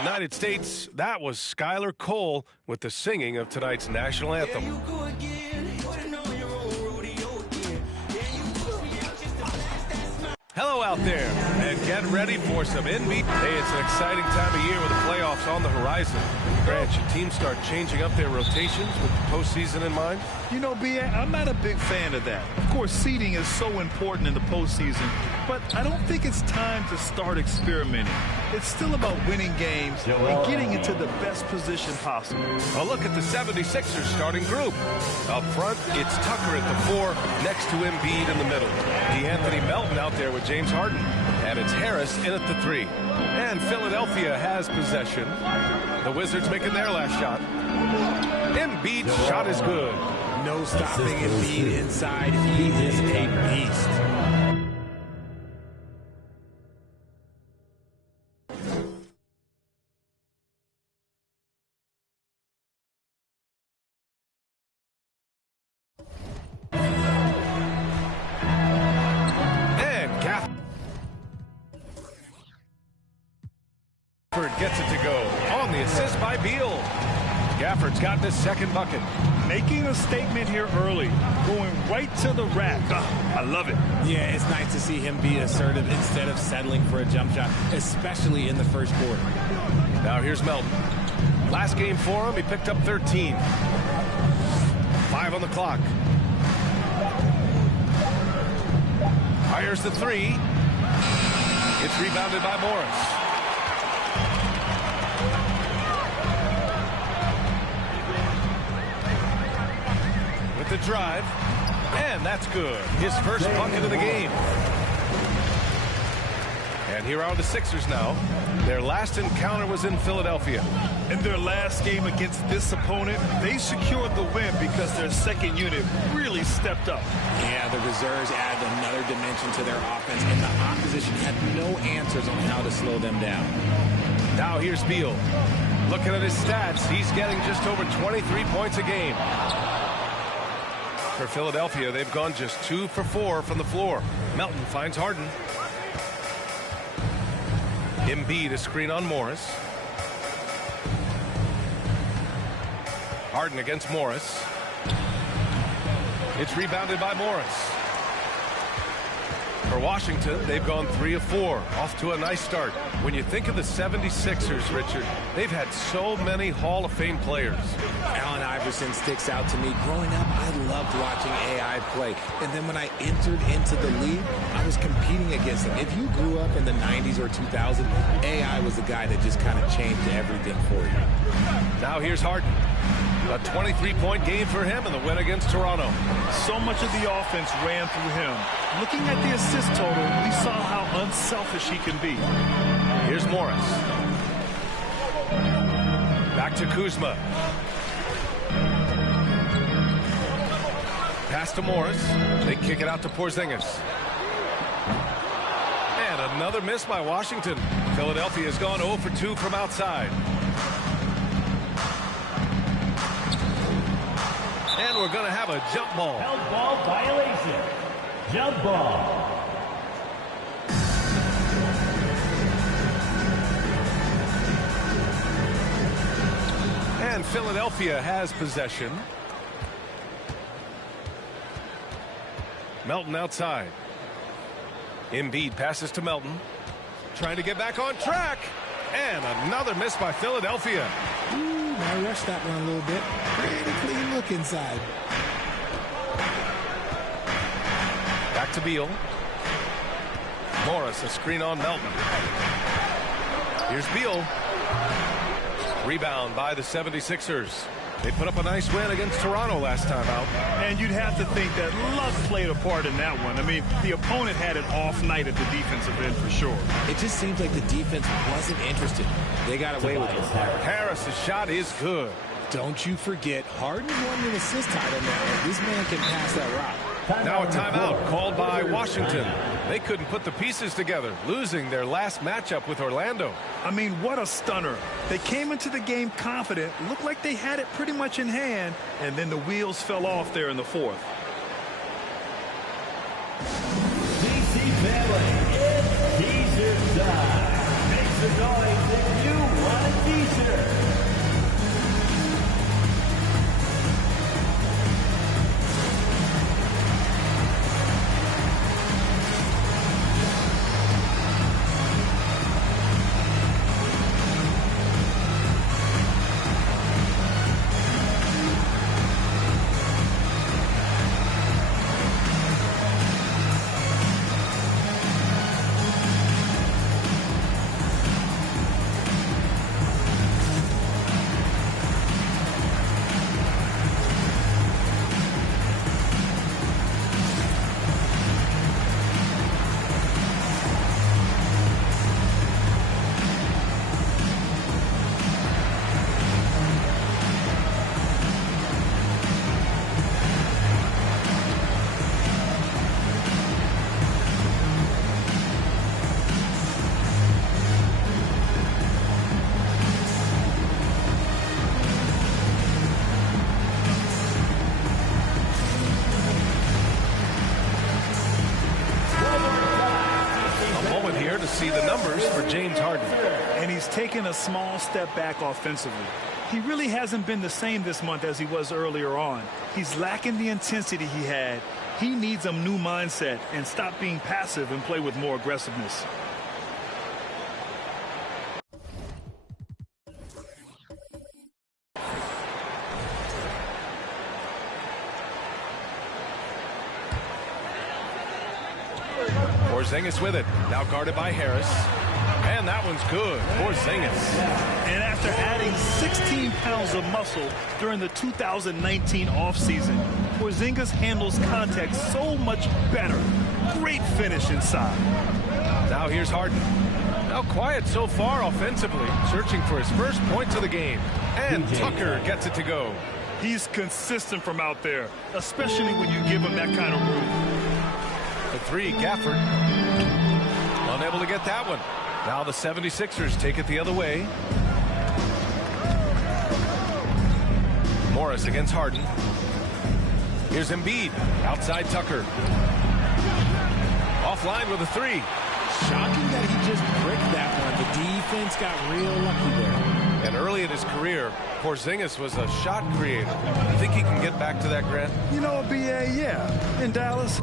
United States, that was Skylar Cole with the singing of tonight's national anthem. Hello out there, and get ready for some NBA. Hey, it's an exciting time of year with the playoffs on the horizon. Grant, should teams start changing up their rotations with the postseason in mind? You know, B.A., I'm not a big fan of that. Of course, seeding is so important in the postseason, but I don't think it's time to start experimenting. It's still about winning games and getting into the best position possible. A look at the 76ers starting group. Up front, it's Tucker at the 4, next to Embiid in the middle. DeAnthony Melton out there with James Harden. And it's Harris in at the 3. And Philadelphia has possession. The Wizards making their last shot. Embiid's shot is good. No stopping Embiid inside. He is a beast. Gets it to go on the assist by Beal. Gafford's gotten his second bucket. Making a statement here early, going right to the rack. I love it. Yeah, it's nice to see him be assertive instead of settling for a jump shot, especially in the first quarter. Now here's Melton. Last game for him, he picked up 13. 5 on the clock. Fires the 3. It's rebounded by Morris. The drive, and that's good. His first bucket of the game. And here are the Sixers now. Their last encounter was in Philadelphia. In their last game against this opponent, they secured the win because their second unit really stepped up. Yeah, the reserves added another dimension to their offense, and the opposition had no answers on how to slow them down. Now here's Beal. Looking at his stats, he's getting just over 23 points a game. For Philadelphia, they've gone just 2 for 4 from the floor. Melton finds Harden. Embiid a screen on Morris. Harden against Morris. It's rebounded by Morris. For Washington, they've gone 3 of 4, off to a nice start. When you think of the 76ers, Richard, they've had so many Hall of Fame players. Allen Iverson sticks out to me. Growing up, I loved watching AI play. And then when I entered into the league, I was competing against him. If you grew up in the 90s or 2000s, AI was the guy that just kind of changed everything for you. Now here's Harden. A 23-point game for him in the win against Toronto. So much of the offense ran through him. Looking at the assist total, we saw how unselfish he can be. Here's Morris. Back to Kuzma. Pass to Morris. They kick it out to Porzingis. And another miss by Washington. Philadelphia has gone 0 for 2 from outside. And we're going to have a jump ball. Held ball violation. Jump ball. And Philadelphia has possession. Melton outside. Embiid passes to Melton. Trying to get back on track. And another miss by Philadelphia. Ooh, I rushed that one a little bit. Pretty clean look inside. Back to Beal. Morris, a screen on Melton. Here's Beal. Rebound by the 76ers. They put up a nice win against Toronto last time out. And you'd have to think that luck played a part in that one. I mean, the opponent had an off night at the defensive end for sure. It just seems like the defense wasn't interested. They got away with it. Harris's shot is good. Don't you forget, Harden won an assist title now. This man can pass that rock. Now a timeout called by Washington. They couldn't put the pieces together, losing their last matchup with Orlando. I mean, what a stunner. They came into the game confident, looked like they had it pretty much in hand, and then the wheels fell off there in the fourth. DC family, it's teaser time. Make some noise if you want to James Harden. And he's taken a small step back offensively. He really hasn't been the same this month as he was earlier on. He's lacking the intensity he had. He needs a new mindset and stop being passive and play with more aggressiveness. Porzingis with it. Now guarded by Harris. And that one's good. Porzingis. And after adding 16 pounds of muscle during the 2019 offseason, Porzingis handles contact so much better. Great finish inside. Now here's Harden. Now quiet so far offensively, searching for his first points of the game. And Tucker gets it to go. He's consistent from out there, especially when you give him that kind of room. The three, Gafford. Unable to get that one. Now the 76ers take it the other way. Morris against Harden. Here's Embiid. Outside Tucker. Offline with a three. Shocking that he just bricked that one. The defense got real lucky there. And early in his career, Porzingis was a shot creator. You think he can get back to that, Grant? You know, B.A., yeah. In Dallas,